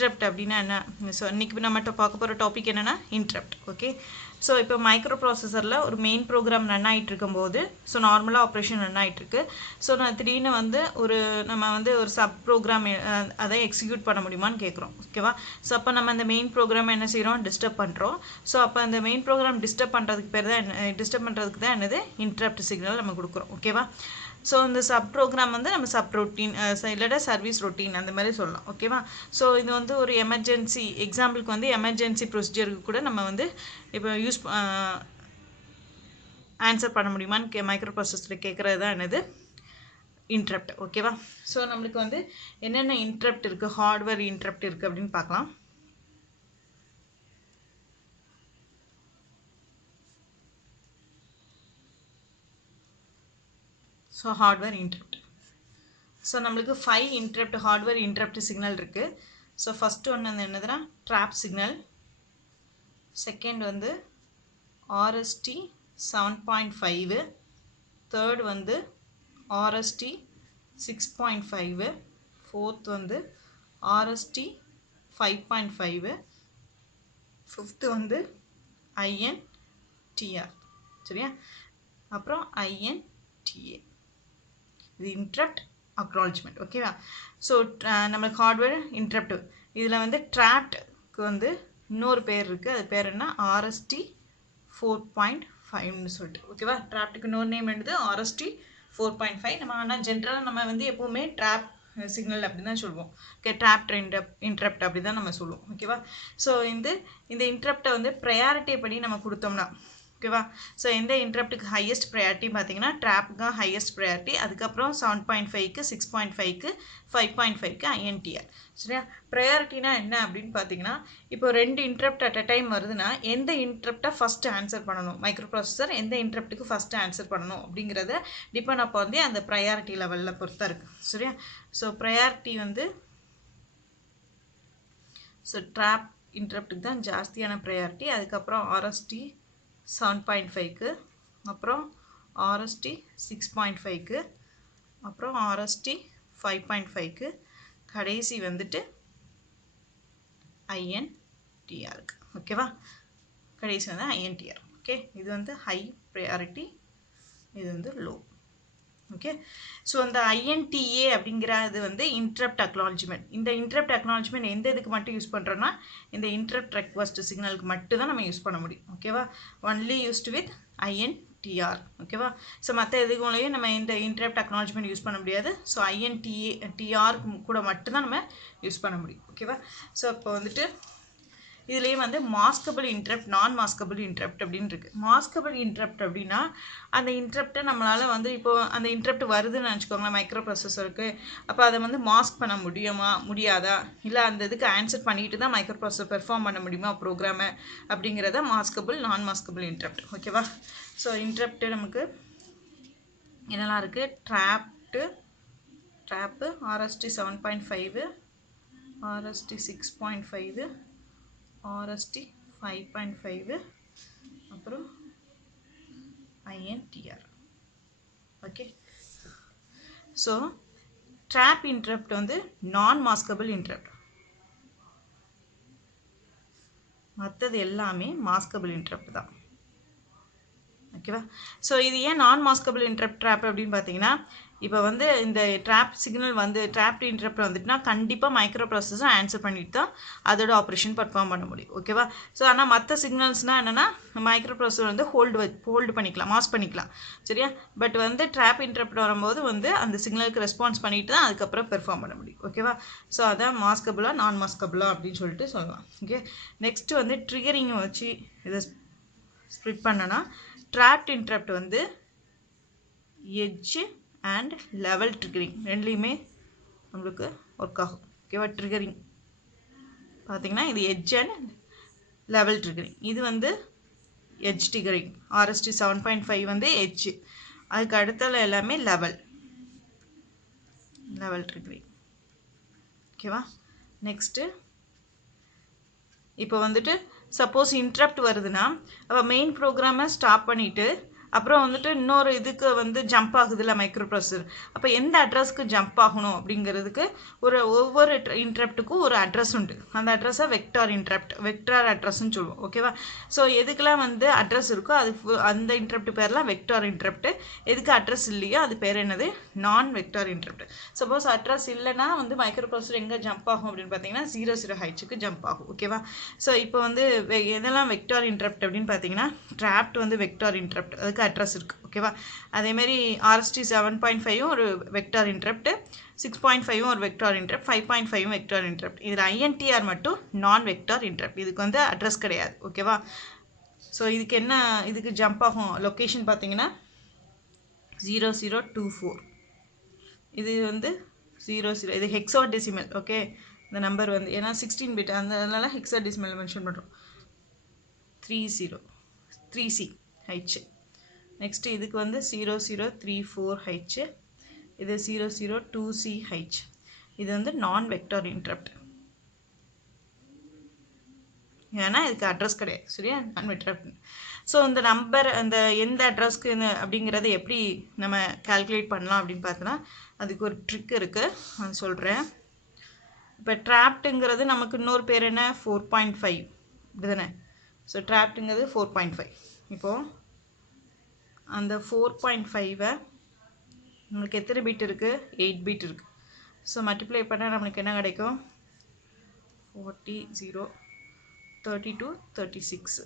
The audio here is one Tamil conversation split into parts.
interrupt அப்படினா என்ன சோ இன்னைக்கு நம்ம பார்க்க போற டாபிக் என்னன்னா interrupt ஓகே சோ இப்போ மைக்ரோ ப்ராசஸர்ல ஒரு மெயின் ப்ரோக்ராம் ரன் ஆயிட்டு இருக்கும்போது சோ நார்மலா ஆபரேஷன் ரன் ஆயிட்டு இருக்கு சோ நான் திடீர்னு வந்து நம்ம வந்து ஒரு சப் ப்ரோக்ராம் அதை எக்ஸிக்யூட் பண்ண முடியுமான்னு கேக்குறோம் ஓகேவா சோ அப்ப நம்ம அந்த மெயின் ப்ரோக்ராம் என்ன செய்றோம் டிஸ்டர்ப் பண்றோம் சோ அப்ப அந்த மெயின் ப்ரோக்ராம் டிஸ்டர்ப் பண்றதுக்கு தான் என்னது interrupt சிக்னல் நம்ம கொடுக்கிறோம் ஓகேவா So இந்த சப் ப்ரோக்ராம் வந்து நம்ம சப் ரொட்டீன் இல்லைனா சர்வீஸ் ரொட்டீன் அந்த மாதிரி சொல்லலாம் ஓகேவா ஸோ இது வந்து ஒரு எமர்ஜென்சி எக்ஸாம்பிளுக்கு வந்து எமர்ஜென்சி ப்ரொசீஜருக்கு கூட நம்ம வந்து இப்போ ஆன்சர் பண்ண முடியுமான்னு மைக்ரோ ப்ராசஸரில் கேட்குறது தான் என்னது இன்ட்ரப்ட் ஓகேவா ஸோ நம்மளுக்கு வந்து என்னென்ன இன்ட்ரப்ட் இருக்குது ஹார்ட்வேர் இன்ட்ரப்ட் இருக்குது அப்படின்னு பார்க்கலாம் So hardware interrupt. So நம்மளுக்கு 5 interrupt hardware interrupt signal இருக்கு. So first one வந்து என்னதுன்னா trap signal. Second வந்து RST 7.5. Third வந்து RST 6.5. Fourth வந்து RST 5.5. Fifth வந்து INTR. சரியா அப்புறம் INTA. இது interrupt acknowledgement ஓகேவா ஸோ நம்மளுக்கு ஹார்ட்வேர் interrupt இதில் வந்து trappedக்கு வந்து இன்னொரு பேர் இருக்குது அது பேர் என்ன RST 4.5ன்னு சொல்லிட்டு ஓகேவா trappedக்கு இன்னொரு நேம் என்னது RST 4.5 நம்ம ஆனால் ஜென்ரலாக நம்ம வந்து எப்போவுமே trap சிக்னல் அப்படி தான் சொல்லுவோம் ஓகே trapped interrupt அப்படி தான் நம்ம சொல்லுவோம் ஓகேவா ஸோ இந்த interruptை வந்து ப்ரையாரிட்டி படி நம்ம கொடுத்தோம்னா ஓகேவா ஸோ எந்த இன்ட்ரப்ட்டுக்கு ஹையஸ்ட் ப்ரையாரிட்டி பார்த்தீங்கன்னா ட்ராப்புக்கு ஹையஸ்ட் ப்ரையாரிட்டி அதுக்கப்புறம் 7.5க்கு 6.5க்கு 5.5க்கு INTR சரியா ப்ரையாரிட்டினா என்ன அப்படின்னு பார்த்தீங்கன்னா இப்போ ரெண்டு இன்ட்ரப்ட் அட் அ டைம் வருதுன்னா எந்த இன்ட்ரப்டை ஃபர்ஸ்ட் ஆன்சர் பண்ணணும் மைக்ரோ ப்ராசஸர் எந்த இன்ட்ரப்ட்டுக்கு ஃபர்ஸ்ட் ஆன்சர் பண்ணணும் அப்படிங்கிறத டிபெண்ட் அப்போ வந்து அந்த ப்ரையாரிட்டி லெவலில் பொறுத்தா இருக்குது சரியா ஸோ ப்ரையாரிட்டி வந்து ஸோ ட்ராப் இன்ட்ரப்ட்டுக்கு தான் ஜாஸ்தியான ப்ரையாரிட்டி அதுக்கப்புறம் RST 7.5க்கு அப்புறம் RST 6.5க்கு அப்புறம் RST 5.5க்கு கடைசி வந்துட்டு INTR ஓகேவா கடைசி வந்து INTR ஓகே இது வந்து ஹை ப்ரையாரிட்டி இது வந்து லோ ஓகே ஸோ அந்த INTA அப்படிங்கிறது வந்து இன்ட்ரப்ட் அக்னாலஜ்மெண்ட் இந்த இன்ட்ரப்ட் அக்னாலஜ்மெண்ட் எந்த இதுக்கு மட்டும் யூஸ் பண்ணுறோன்னா இந்த இன்ட்ரப்ட் ரெக்வஸ்ட் சிக்னலுக்கு மட்டும் தான் நம்ம யூஸ் பண்ண முடியும் ஓகேவா ஒன்லி யூஸ்டு வித் INTR ஓகேவா ஸோ மற்ற எதுக்குள்ளேயும் நம்ம இந்த இன்ட்ரப்ட் அக்னாலஜ்மெண்ட் யூஸ் பண்ண முடியாது ஸோ INTR கூட மட்டும்தான் நம்ம யூஸ் பண்ண முடியும் ஓகேவா ஸோ இப்போ வந்துட்டு இதுலேயே வந்து மாஸ்கபிள் இன்ட்ரப்ட் நான் மாஸ்கபிள் இன்ட்ரப்ட் அப்படின்னு இருக்குது மாஸ்கபிள் இன்ட்ரப்ட் அப்படின்னா அந்த இன்ட்ரப்டை நம்மளால் வந்து இப்போது அந்த இன்ட்ரப்ட் வருதுன்னு நினச்சிக்கோங்களேன் மைக்ரோ ப்ராசஸருக்கு அப்போ அதை வந்து மாஸ்க் பண்ண முடியாதா இல்லை அந்த இதுக்கு ஆன்சர் பண்ணிட்டு தான் மைக்ரோ ப்ராசஸர் பெர்ஃபார்ம் பண்ண முடியுமா ப்ரோக்ராமை அப்படிங்கிறத மாஸ்கபிள் நான் மாஸ்கபிள் இன்ட்ரப்ட் ஓகேவா ஸோ இன்ட்ரப்ட்டு நமக்கு என்னெல்லாம் இருக்குது ட்ராப்பு RST 7.5 RST 6.5 RST 5.5 அப்புறம் INTR okay so drop interrupt வந்து நான் மாஸ்கபிள் இன்ட்ரப்ட் மற்றது எல்லாமே மாஸ்கபிள் இன்ட்ரப்ட் தான் ஓகேவா ஸோ இது ஏன் நான் மாஸ்கபிள் இன்ட்ரப்ட் ட்ராப் அப்படின்னு பார்த்தீங்கன்னா இப்போ வந்து இந்த ட்ராப் சிக்னல் வந்து ட்ராப்ட் இன்ட்ரப்ட் வந்துட்டுனா கண்டிப்பாக மைக்ரோ ப்ராசஸர் ஆன்சர் பண்ணிட்டு தான் அதோட ஆப்ரேஷன் பர்ஃபார்ம் பண்ண முடியும் ஓகேவா ஸோ ஆனால் மற்ற சிக்னல்ஸ்னால் என்னென்னா மைக்ரோ ப்ராசஸர் வந்து ஹோல்டு பண்ணிக்கலாம் மாஸ் பண்ணிக்கலாம் சரியா பட் வந்து ட்ராப் இன்ட்ரப்ட் வரும்போது வந்து அந்த சிக்னலுக்கு ரெஸ்பான்ஸ் பண்ணிட்டு தான் அதுக்கப்புறம் பெர்ஃபார்ம் பண்ண முடியும் ஓகேவா ஸோ அதான் மாஸ்கபிளா நான் மாஸ்கபிளா அப்படின்னு சொல்லிட்டு சொல்லலாம் ஓகே நெக்ஸ்ட் வந்து ட்ரிகரிங்கை வச்சு இதை ஸ்ப்ளிட் பண்ணனா ட்ராப்ட் இன்ட்ரப்ட் வந்து எட்ஜ் அண்ட் லெவல் ட்ரிகரிங் ரெண்டுலேயுமே நம்மளுக்கு ஒர்க் ஆகும் ஓகேவா ட்ரிகரிங் பார்த்தீங்கன்னா இது எட்ஜ் அண்ட் லெவல் ட்ரிகரிங் இது வந்து எட்ஜ் ட்ரிகரிங் RST 7.5 வந்து எட்ஜ் அதுக்கு அடுத்தால எல்லாமே லெவல் ட்ரிகரிங் ஓகேவா நெக்ஸ்ட்டு இப்போ வந்துட்டு சப்போஸ் இன்ட்ரப்ட் வருதுன்னா அப்போ மெயின் ப்ரோக்ராமை ஸ்டாப் பண்ணிவிட்டு அப்புறம் வந்துட்டு இன்னொரு இதுக்கு வந்து ஜம்ப் ஆகுதுல்ல மைக்ரோ ப்ராசஸர். அப்போ எந்த அட்ரஸ்க்கு ஜம்ப் ஆகணும் அப்படிங்கிறதுக்கு ஒவ்வொரு இன்டரப்ட்டுக்கும் ஒரு அட்ரஸ் உண்டு. அந்த அட்ரஸை வெக்டார் அட்ரஸ்ன்னு சொல்லுவோம். ஓகேவா? ஸோ எதுக்கெல்லாம் வந்து அட்ரஸ் இருக்கோ அந்த இன்டரப்ட் பேர்லாம் வெக்டார் இன்டரப்ட். எதுக்கு அட்ரஸ் இல்லையோ அது பேர் என்னது? நான் வெக்டார் இன்டரப்ட். சப்போஸ் அட்ரஸ் இல்லைன்னா வந்து மைக்ரோ ப்ராசஸர் எங்கே ஜம்ப் ஆகும் அப்படின்னு பார்த்தீங்கன்னா 00Hக்கு ஜம்ப் ஆகும். ஓகேவா? ஸோ இப்போ வந்து எதெல்லாம் வெக்டார் இன்டரப்ட் அப்படின்னு பார்த்தீங்கன்னா ட்ராப்ட் வந்து வெக்டார் இன்டரப்ட், அதுக்கு அட்ரஸ் இருக்குது. ஓகேவா? அதேமாதிரி RST 7.5 ஒரு வெக்டார் இன்டரப்ட், 6.5 ஒரு வெக்டார் இன்டரப்ட், 5.5 வெக்டார் இன்டரப்ட். இதில் INTR மட்டும் நான் வெக்டார் இன்டரப்ட். இதுக்கு வந்து அட்ரஸ் கிடையாது. ஓகேவா? ஸோ இதுக்கு ஜம்ப் ஆகும் லொக்கேஷன் பார்த்தீங்கன்னா 0024. இது வந்து 00, இது ஹெக்ஸாடெசிமல். ஓகே, இந்த நம்பர் வந்து ஏன்னா 16 பிட் அதனால ஹெக்ஸாடெசிமல் மென்ஷன் பண்ணுறோம். 3C. நெக்ஸ்ட்டு இதுக்கு வந்து 0034H, இது 002CH. இது வந்து நான் வெக்டார் இன்டரப்ட், ஏன்னா இதுக்கு அட்ரஸ் கிடையாது. சரியா? நான் வெக்டார். ஸோ இந்த நம்பர் அந்த எந்த அட்ரஸ்க்கு அப்படிங்கிறத எப்படி நம்ம கால்குலேட் பண்ணலாம் அப்படின்னு பார்த்தோன்னா அதுக்கு ஒரு ட்ரிக் இருக்குது, நான் சொல்கிறேன். இப்போ ட்ராப்டுங்கிறது நமக்கு இன்னொரு பேர் என்ன? 4.5 இப்படி தானே? ஸோ ட்ராப்டுங்கிறது 4.5. இப்போது அந்த 4.5 நம்மளுக்கு எத்தனை பிட் இருக்குது? 8 பிட் இருக்குது. ஸோ மல்டிப்ளை பண்ணால் நம்மளுக்கு என்ன கிடைக்கும்? 40, 0, 32, 36.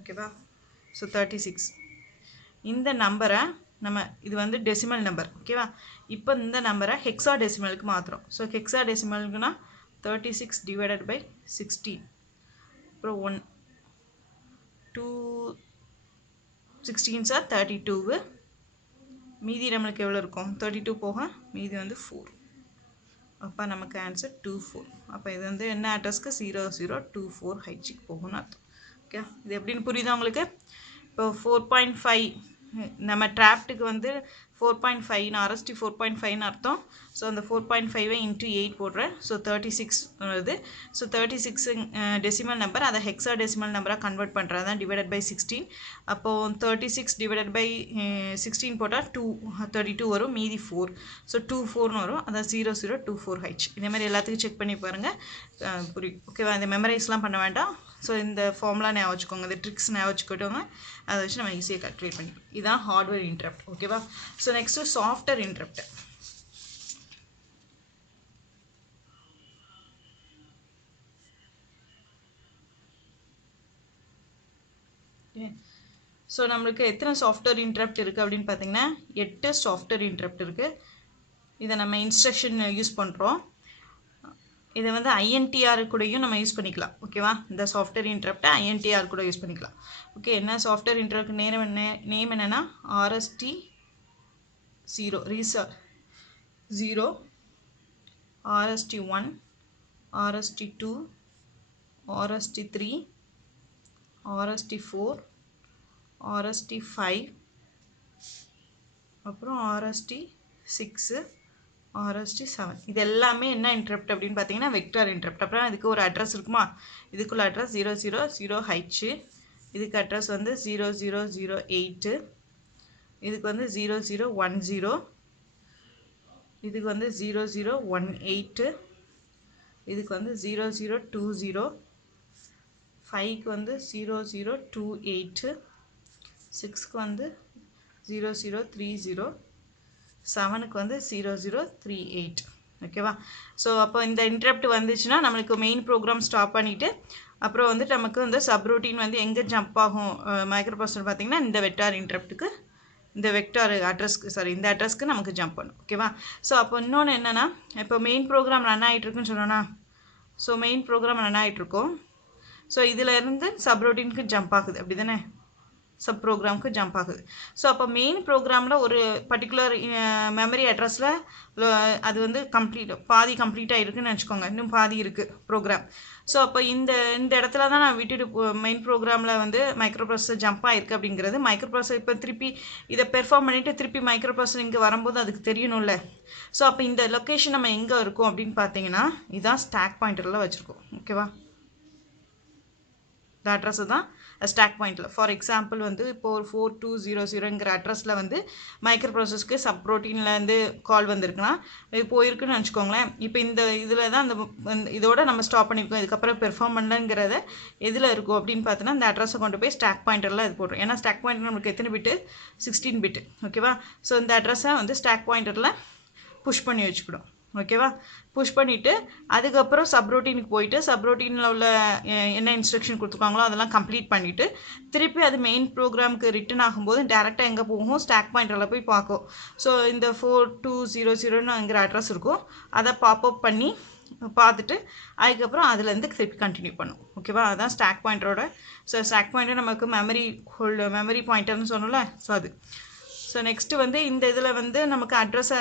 ஓகேவா? ஸோ 36. இந்த நம்பரை இது வந்து டெசிமல் நம்பர். ஓகேவா? இப்போ இந்த நம்பரை ஹெக்ஸா டெசிமலுக்கு மாற்றுறோம். ஸோ ஹெக்ஸா டெசிமலுக்குனா 36 டிவைடட் பை 16. அப்புறம் 1 2 16s 32. மீதி நம்மளுக்கு எவ்வளோ இருக்கும்? 32 போக மீதி வந்து 4. அப்போ நமக்கு ஆன்சர் 24. அப்போ இது வந்து என்ன அட்ரஸ்க்கு? 0024Hக்கு போகும்னு அர்த்தம். ஓகே, இது எப்படின்னு புரியுதா உங்களுக்கு? இப்போ 4.5 நம்ம ட்ராப்டுக்கு வந்து 4.5 RST 4.5 அர்த்தம். ஸோ அந்த 4.5 இன்ட்டு 8 போடுறேன். ஸோ 36 வருது. ஸோ 36 டெசிமல் நம்பர், அதை ஹெக்ஸா டெசிமல் நம்பராக கன்வெர்ட் பண்ணுறது தான் டிவைடட் பை 16. அப்போது 36 டிவைடட் பை 16 போட்டால் 32 வரும், மீதி 4. ஸோ 24ன்னு வரும், அதான் 0024H. இதேமாதிரி எல்லாத்துக்கும் செக் பண்ணி பாருங்கள், புரியும். ஓகேவா? இந்த மெமரைஸ்லாம் பண்ண வேண்டாம். ஸோ இந்த ஃபார்முலா ஞாபகம் வச்சுக்கோங்க, இந்த ட்ரிக்ஸ் ஞாபகம் வச்சுக்கிட்டோங்க. அதை வச்சு நம்ம ஈஸியாக கால்குலேட் பண்ணிக்கலாம். இதுதான் ஹார்ட்வேர் இன்டரப்ட். ஓகேவா? So next software interrupt. So நம்மளுக்கு எத்தனை சாஃப்ட்வேர் இன்டரப்ட் இருக்குது அப்படின்னு பார்த்தீங்கன்னா 8 சாஃப்ட்வேர் இன்டரப்ட் இருக்குது. இதை நம்ம இன்ஸ்ட்ரக்ஷன் யூஸ் பண்ணுறோம். இதை வந்து INTR கூடயும் நம்ம யூஸ் பண்ணிக்கலாம். ஓகேவா? இந்த சாஃப்ட்வேர் இன்டரப்டை INTR கூட யூஸ் பண்ணிக்கலாம். ஓகே, என்ன சாஃப்ட்வேர் இன்டரப்ட் நேம் என்னென்னா RST 0, resort 0, RST 1, RST 2, RST 3, RST 4, RST 5, அப்புறம் RST 6, RST 7. இது எல்லாமே என்ன இன்டரப்ட் அப்படின்னு பார்த்தீங்கன்னா வெக்டார் இன்டரப்ட். அப்புறம் இதுக்கு ஒரு அட்ரஸ் இருக்குமா? இதுக்குள்ள அட்ரஸ் 000H, இதுக்கு அட்ரஸ் வந்து 0008, இதுக்கு வந்து 0010, இதுக்கு வந்து 0018, இதுக்கு வந்து 0020, 5க்கு வந்து 0028, 6க்கு வந்து 0030, 7க்கு வந்து 0038. ஓகேவா? ஸோ அப்போ இந்த இன்டரப்ட் வந்துச்சுன்னா நம்மளுக்கு மெயின் ப்ரோக்ராம் ஸ்டாப் பண்ணிவிட்டு அப்புறம் வந்து நமக்கு வந்து சப்ரூட்டீன் வந்து எங்கே ஜம்ப் ஆகும் மைக்ரோ ப்ராசஸர் பார்த்தீங்கன்னா இந்த வெக்டார் இன்டரப்ட்டுக்கு, இந்த வெக்டார் அட்ரஸ்க்கு, சாரி இந்த அட்ரஸ்க்கு நமக்கு ஜம்ப் பண்ணும். ஓகேவா? ஸோ அப்போ இன்னொன்று என்னென்னா, இப்போ மெயின் ப்ரோக்ராம் ரன் ஆகிட்டுருக்குன்னு சொன்னோன்னா, ஸோ மெயின் ப்ரோக்ராம் ரன் ஆகிட்ருக்கோம். ஸோ இதில் இருந்து சப்ரூட்டீனுக்கு ஜம்ப் ஆகுது, அப்படி தானே? சப் ப்ரோக்ராமுக்கு ஜம்ப் ஆகுது. ஸோ அப்போ மெயின் ப்ரோக்ராமில் ஒரு பர்டிகுலர் மெமரி அட்ரஸில் அது வந்து பாதி கம்ப்ளீட்டாக இருக்குதுன்னு வச்சுக்கோங்க, இன்னும் பாதி இருக்குது ப்ரோக்ராம். ஸோ அப்போ இந்த இடத்துல தான் நான் விட்டுட்டு மெயின் ப்ரோக்ராமில் வந்து மைக்ரோ ப்ராசஸர் ஜம்ப் ஆகிருக்கு அப்படிங்கிறது. மைக்ரோ ப்ராசஸர் இப்போ திருப்பி இதை பெர்ஃபார்ம் பண்ணிவிட்டு திருப்பி மைக்ரோ ப்ராசஸர் இங்கே வரும்போது அதுக்கு தெரியணும்ல. ஸோ அப்போ இந்த லொக்கேஷன் நம்ம எங்கே இருக்கும் அப்படின்னு பார்த்தீங்கன்னா இதுதான் ஸ்டாக் பாயிண்டரில் வச்சுருக்கோம். ஓகேவா? அட்ரஸ் தான் ஸ்டாக் பாயிண்டில். ஃபார் எக்ஸாம்பிள் வந்து இப்போ ஒரு 4200ங்கிற அட்ரஸில் வந்து மைக்ரோ ப்ராசஸ்க்கு சப் ப்ரோட்டீன்லேருந்து கால் வந்திருக்குன்னா இது போயிருக்குன்னு வச்சுக்கோங்களேன். இப்போ இந்த இதில் தான் இதோட நம்ம ஸ்டாப் பண்ணியிருக்கோம், இதுக்கப்புறம் பெர்ஃபார்ம் பண்ணலங்கிறத எதில் இருக்கும் அப்படின்னு பார்த்தோன்னா இந்த அட்ரஸை கொண்டு போய் ஸ்டாக் பாயிண்டரில் இது போடுறோம். ஏன்னா ஸ்டாக் பாயிண்டர் நம்மளுக்கு எத்தனை பிட்டு, 16 பிட்டு. ஓகேவா? ஸோ இந்த அட்ரஸை வந்து ஸ்டாக் பாயிண்டரில் புஷ் பண்ணி வச்சுக்கணும். ஓகேவா? புஷ் பண்ணிவிட்டு அதுக்கப்புறம் சப்ரோட்டீனுக்கு போயிட்டு சப்ரோட்டீனில் உள்ள என்ன இன்ஸ்ட்ரக்ஷன் கொடுத்துருக்காங்களோ அதெல்லாம் கம்ப்ளீட் பண்ணிவிட்டு திருப்பி அது மெயின் ப்ரோக்ராமுக்கு ரிட்டன் ஆகும்போது டேரெக்டாக எங்கே போகும், ஸ்டாக் பாயிண்டரில் போய் பார்க்கும். ஸோ இந்த 4200ங்கிற அட்ரஸ் இருக்கும், அதை பாப்அப் பண்ணி பார்த்துட்டு அதுக்கப்புறம் அதுலேருந்து திருப்பி கண்டினியூ பண்ணும். ஓகேவா? அதுதான் ஸ்டாக் பாயிண்டரோட. ஸோ ஸ்டாக் பாயிண்டர் நமக்கு மெமரி பாயிண்டர்னு சொன்னோம்ல, ஸோ அது. ஸோ நெக்ஸ்ட்டு வந்து இந்த இதில் வந்து நமக்கு அட்ரஸை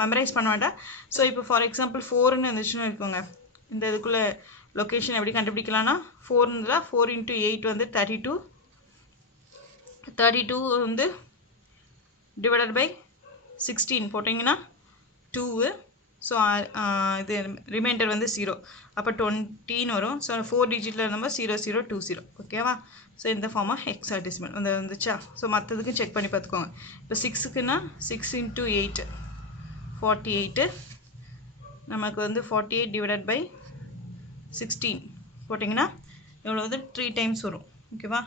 மெமரைஸ் பண்ண வேண்டாம். ஸோ இப்போ ஃபார் எக்ஸாம்பிள் 4ன்னு இருந்துச்சுன்னு வச்சுக்கோங்க. இந்த இதுக்குள்ளே லொக்கேஷன் எப்படி கண்டுபிடிக்கலாம்னா 4 4 × 8 வந்து 32. 32 வந்து டிவைடட் பை 16 போட்டிங்கன்னா 2. ஸோ இது ரிமைண்டர் வந்து 0, அப்போ 20ன்னு வரும். ஸோ 4 டிஜிட்டில் நம்ம 0020. ஓகேவா? ஸோ இந்த ஃபார்மாக ஹெக்ஸாடெசிமல் அந்த வந்துச்சா? ஸோ மற்றதுக்கு செக் பண்ணி பார்த்துக்கோங்க. இப்போ 6க்குன்னா 6 × 8 48. நமக்கு வந்து 48 டிவைடட் பை 16 போட்டிங்கன்னா எவ்வளோ வந்து 3 டைம்ஸ் வரும். ஓகேவா?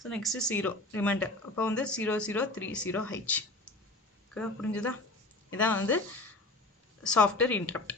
ஸோ நெக்ஸ்ட்டு 0 ரிமைண்டர், அப்போ வந்து 0030H. ஓகேவா? புரிஞ்சுதா? இதான் வந்து சாஃப்ட்வேர் இன்டரப்ட்.